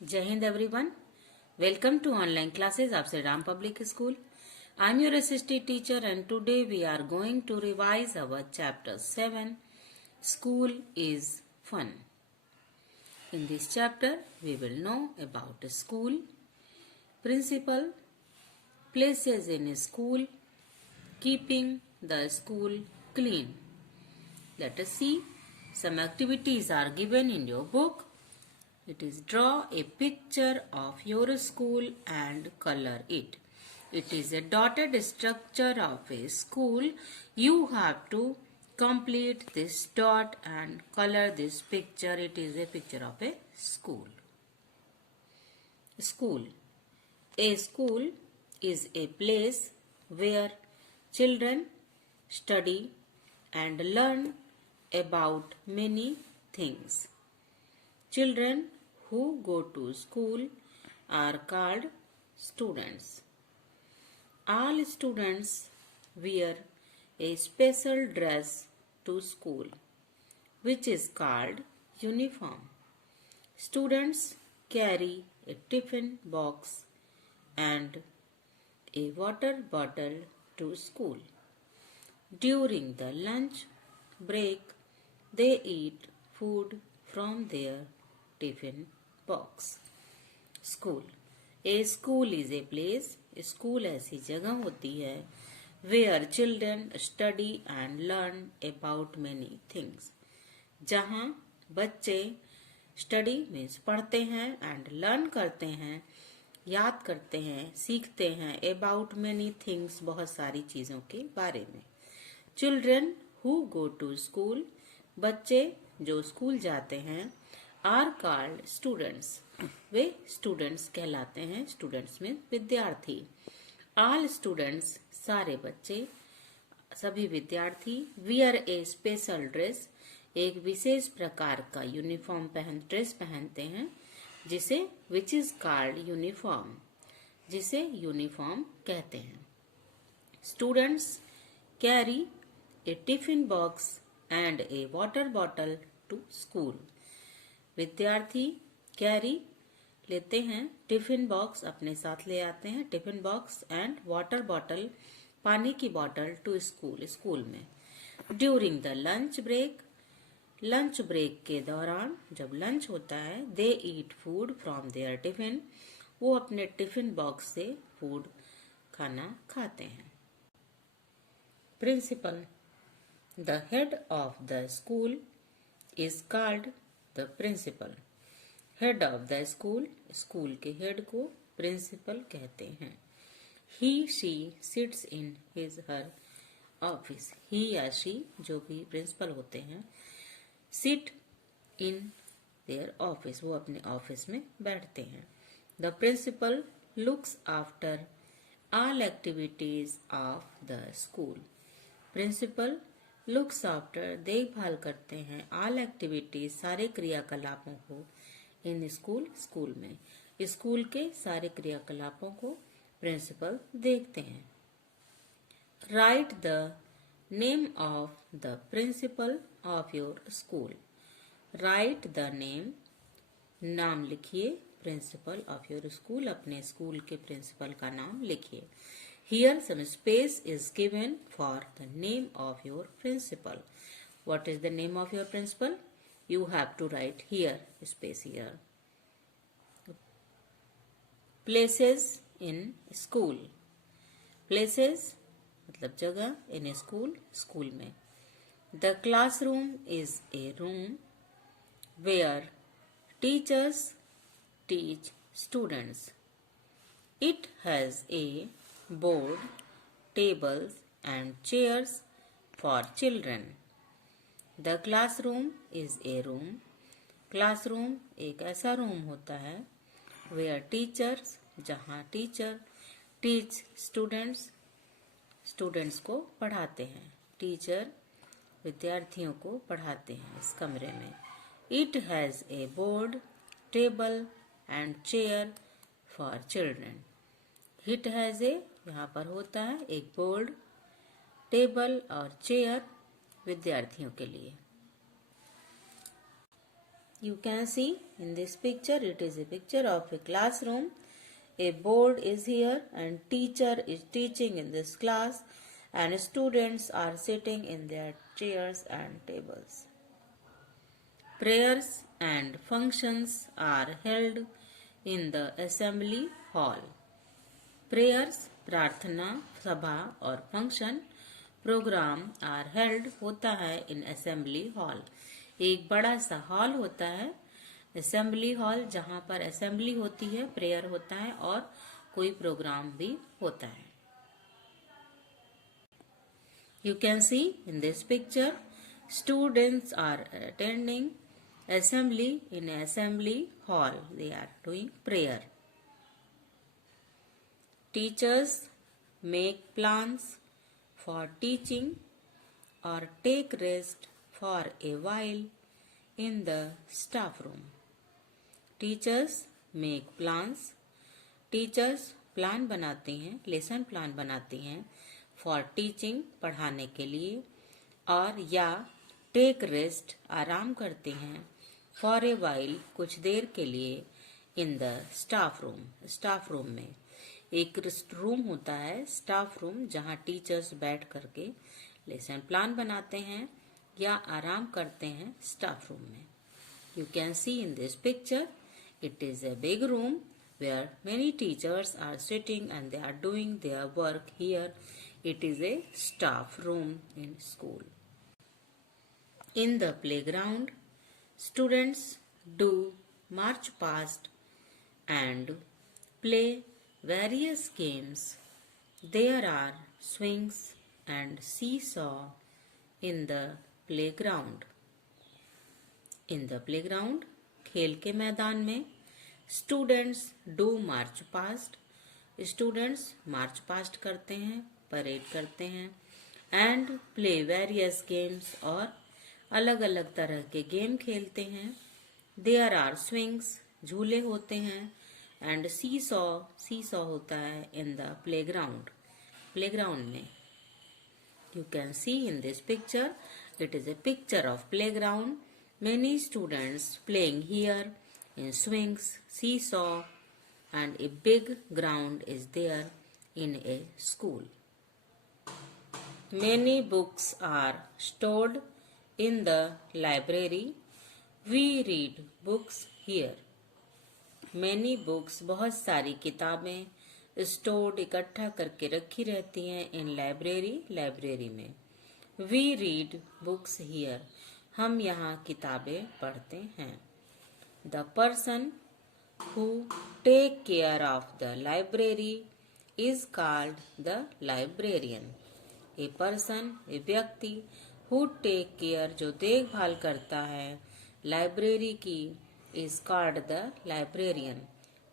जय हिंद everyone, welcome to online classes of Shri Ram public school. I am your assistant teacher and today we are going to revise our chapter 7, School is Fun. In this chapter, we will know about school, principal, places in school, keeping the school clean. Let us see, some activities are given in your book. It is draw a picture of your school and color it. It is a dotted structure of a school. You have to complete this dot and color this picture. It is a picture of a school. School. A school is a place where children study and learn about many things. Children who go to school are called students. All students wear a special dress to school, which is called uniform. Students carry a tiffin box and a water bottle to school. During the lunch break, they eat food from their tiffin box. School. A school is a place. School ऐसी जगह होती है where children study and learn about many things. जहाँ बच्चे study means पढ़ते हैं and learn करते हैं, याद करते हैं, सीखते हैं about many things, बहुत सारी चीज़ों के बारे में. Children who go to school, बच्चे जो स्कूल जाते हैं, आर कॉल्ड स्टूडेंट्स, वे स्टूडेंट्स कहलाते हैं. स्टूडेंट्स में विद्यार्थी. ऑल स्टूडेंट्स सारे बच्चे, सभी विद्यार्थी. वियर ए स्पेशल ड्रेस, एक विशेष प्रकार का यूनिफॉर्म ड्रेस पहनते हैं, जिसे विच इज कॉल्ड यूनिफॉर्म, जिसे यूनिफॉर्म कहते हैं. Students carry a tiffin box and a water bottle to school. विद्यार्थी कैरी लेते हैं, टिफिन बॉक्स अपने साथ ले आते हैं, tiffin box and water bottle पानी की बॉटल टू स्कूल, स्कूल में. During the lunch break, lunch break के दौरान जब लंच होता है, they eat food from their tiffin, वो अपने टिफिन बॉक्स से फूड खाना खाते हैं. Principal. The head of the school is called the principal. Head of the school, school के हेड को प्रिंसिपल कहते हैं. He she sits in his her office. He या शी जो भी प्रिंसिपल होते हैं, सिट इन देयर ऑफिस, वो अपने ऑफिस में बैठते हैं. The principal looks after all activities of the school. Principal looks after देखभाल करते हैं, ऑल एक्टिविटीज सारे क्रियाकलापों को, इन स्कूल स्कूल में, स्कूल के सारे क्रियाकलापों को प्रिंसिपल देखते हैं. Write the name of the principal of your school. Write the name, नाम लिखिए, प्रिंसिपल ऑफ योर स्कूल, अपने स्कूल के प्रिंसिपल का नाम लिखिए. Here some space is given for the name of your principal. What is the name of your principal? You have to write here, space here. Places in school. Places मतलब जगह, in a school, school में. The classroom is a room where teachers teach students. It has a board, tables and chairs for children. The classroom is a room. Classroom एक ऐसा room होता है where teachers, जहाँ teacher teach students, students को पढ़ाते हैं. Teacher विद्यार्थियों को पढ़ाते हैं इस कमरे में. It has a board, table and chair for children. It has a, यहाँ पर होता है एक बोर्ड, टेबल और चेयर विद्यार्थियों के लिए. You can see in this picture, it is a picture of a classroom. A board is here and teacher is teaching in this class and students are sitting in their chairs and tables. Prayers and functions are held in the assembly hall. Prayers, प्रार्थना, सभा और function programme are held होता है इन assembly hall. एक बड़ा सा hall होता है असेंबली हॉल जहां पर असेंबली होती है, प्रेयर होता है और कोई प्रोग्राम भी होता है. You can see in this picture students are attending assembly in assembly hall. They are doing prayer. Teachers make plans for teaching or take rest for a while in the staff room. Teachers make plans. Teachers plan बनाते हैं, lesson plan बनाते हैं for teaching पढ़ाने के लिए, और या take rest आराम करते हैं फॉर ए वाइल कुछ देर के लिए in the staff room. Staff room में एक रूम होता है स्टाफ रूम जहां टीचर्स बैठ करके लेसन प्लान बनाते हैं या आराम करते हैं स्टाफ रूम में. You can see in this picture it is a big room where many teachers are sitting and they are doing their work here. It is a staff room in school. In the playground, students do march past and play various games. There are swings and seesaw in the playground. In the playground, खेल के मैदान में students do march past. Students march past करते हैं, parade करते हैं and play various games और अलग अलग तरह के गेम खेलते हैं. देयर आर स्विंग्स झूले होते हैं एंड सीसॉ सीसॉ होता है इन द प्लेग्राउंड. प्लेग्राउंड में you can see in this picture it is a picture of playground. Many students playing here in swings seesaw and a big ground is there in a school. Many books are stored in the library. We read books here. Many books बहुत सारी किताबें stored इकट्ठा करके रखी रहती हैं in library library में. We read books here. हम यहाँ किताबें पढ़ते हैं. The person who take care of the library is called the librarian. A person, a व्यक्ति हु टेक केयर जो देखभाल करता है लाइब्रेरी की इज कॉल्ड द लाइब्रेरियन.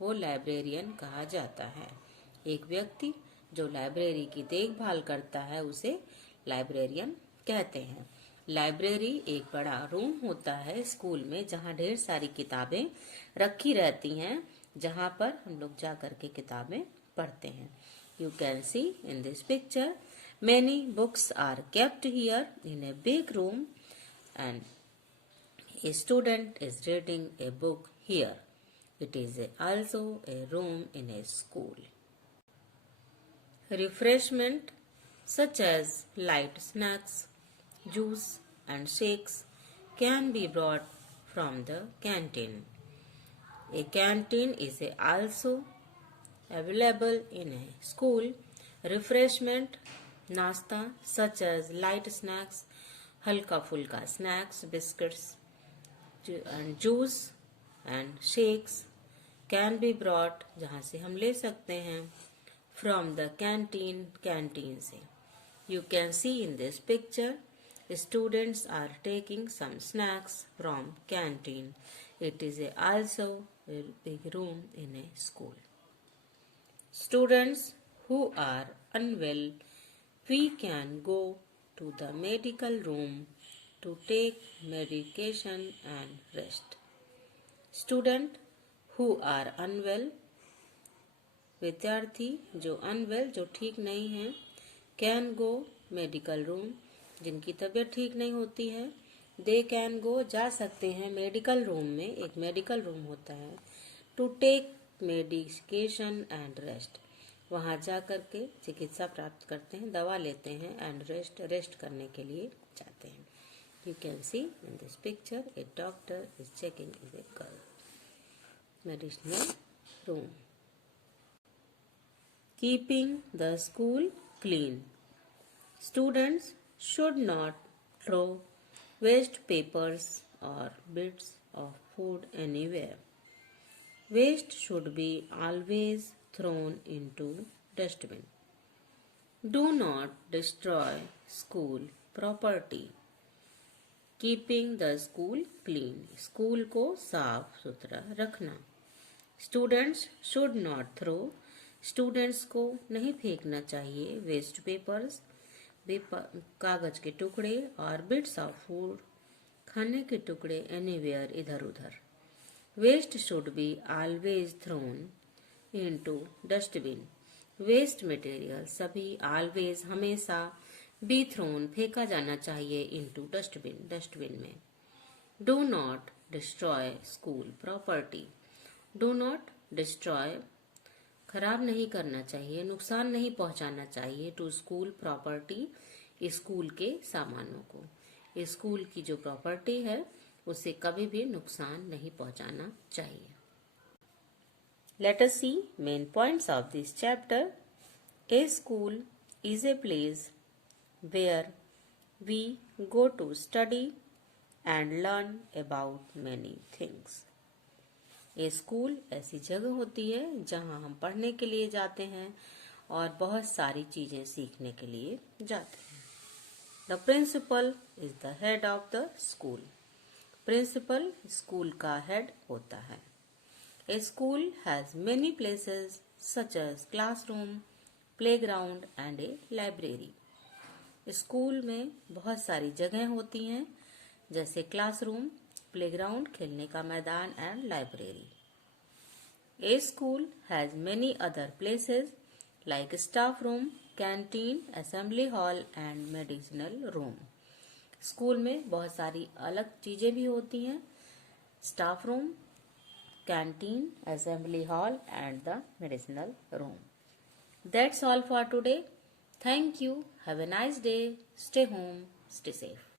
वो लाइब्रेरियन कहा जाता है. एक व्यक्ति जो लाइब्रेरी की देखभाल करता है उसे लाइब्रेरियन कहते हैं. लाइब्रेरी एक बड़ा रूम होता है स्कूल में जहाँ ढेर सारी किताबें रखी रहती हैं जहाँ पर हम लोग जा करके किताबें पढ़ते हैं. You can see in this picture many books are kept here in a big room and a student is reading a book here. It is also a room in a school. Refreshment such as light snacks, juice and shakes can be brought from the canteen. A canteen is also available in a school. Refreshment नाश्ता such as light snacks हल्का फुल्का snacks biscuits and juice and shakes can be brought जहाँ से हम ले सकते हैं from the canteen canteen से. You can see in this picture students are taking some snacks from canteen. It is also a big room in a school. Students who are unwell we can go to the medical room to take medication and rest. Student who are unwell, विद्यार्थी जो unwell जो ठीक नहीं है, can go medical room जिनकी तबीयत ठीक नहीं होती है, दे कैन गो जा सकते हैं मेडिकल रूम में, एक मेडिकल रूम होता है, to take medication and rest, वहाँ जा करके चिकित्सा प्राप्त करते हैं, दवा लेते हैं, एंड रेस्ट करने के लिए जाते हैं. You can see in this picture a doctor is checking in a girl medicinal room. Keeping the school clean. Students should not throw waste papers or bits of food anywhere. Waste should be always thrown into dustbin. Do not destroy school property. Keeping the school clean, school को साफ सुथरा रखना. Students should not throw, students को नहीं फेंकना चाहिए waste papers, कागज के टुकड़े, और बिट्स ऑफ फूड, खाने के टुकड़े, एनीवेयर, इधर उधर. Waste should be always thrown into dustbin, waste material सभी ऑलवेज हमेशा बी थ्रोन फेंका जाना चाहिए इनटू डस्टबिन में. Do not destroy school property, do not destroy खराब नहीं करना चाहिए, नुकसान नहीं पहुंचाना चाहिए टू स्कूल प्रॉपर्टी, स्कूल के सामानों को. स्कूल की जो प्रॉपर्टी है उसे कभी भी नुकसान नहीं पहुंचाना चाहिए. Let us see main points of this chapter. A school is a place where we go to study and learn about many things. ये स्कूल ऐसी जगह होती है जहाँ हम पढ़ने के लिए जाते हैं और बहुत सारी चीजें सीखने के लिए जाते हैं. The principal is the head of the school. Principal school का हेड होता है. A school has many places such as classroom, playground and a library. School में बहुत सारी जगह होती हैं जैसे क्लासरूम, प्लेग्राउंड खेलने का मैदान, and library. A school has many other places like staff room, canteen, assembly hall and medicinal room. School में बहुत सारी अलग चीजें भी होती हैं, staff room, canteen, assembly hall and the medicinal room. That's all for today. Thank you. Have a nice day. Stay home. Stay safe.